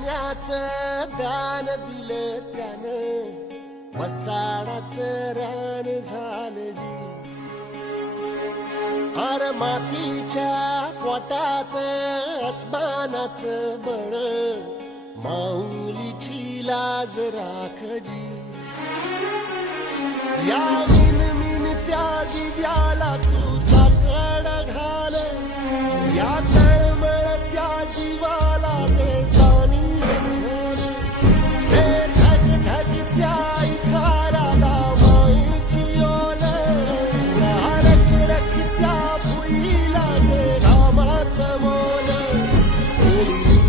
पाण्याच दान दिल त्यानं. वसाडाच रान झालं जी. अर मातीच्या पोटात अस्मानाच बळ. माऊलीची लाज राखजी या विन मिन त्यागी व्या really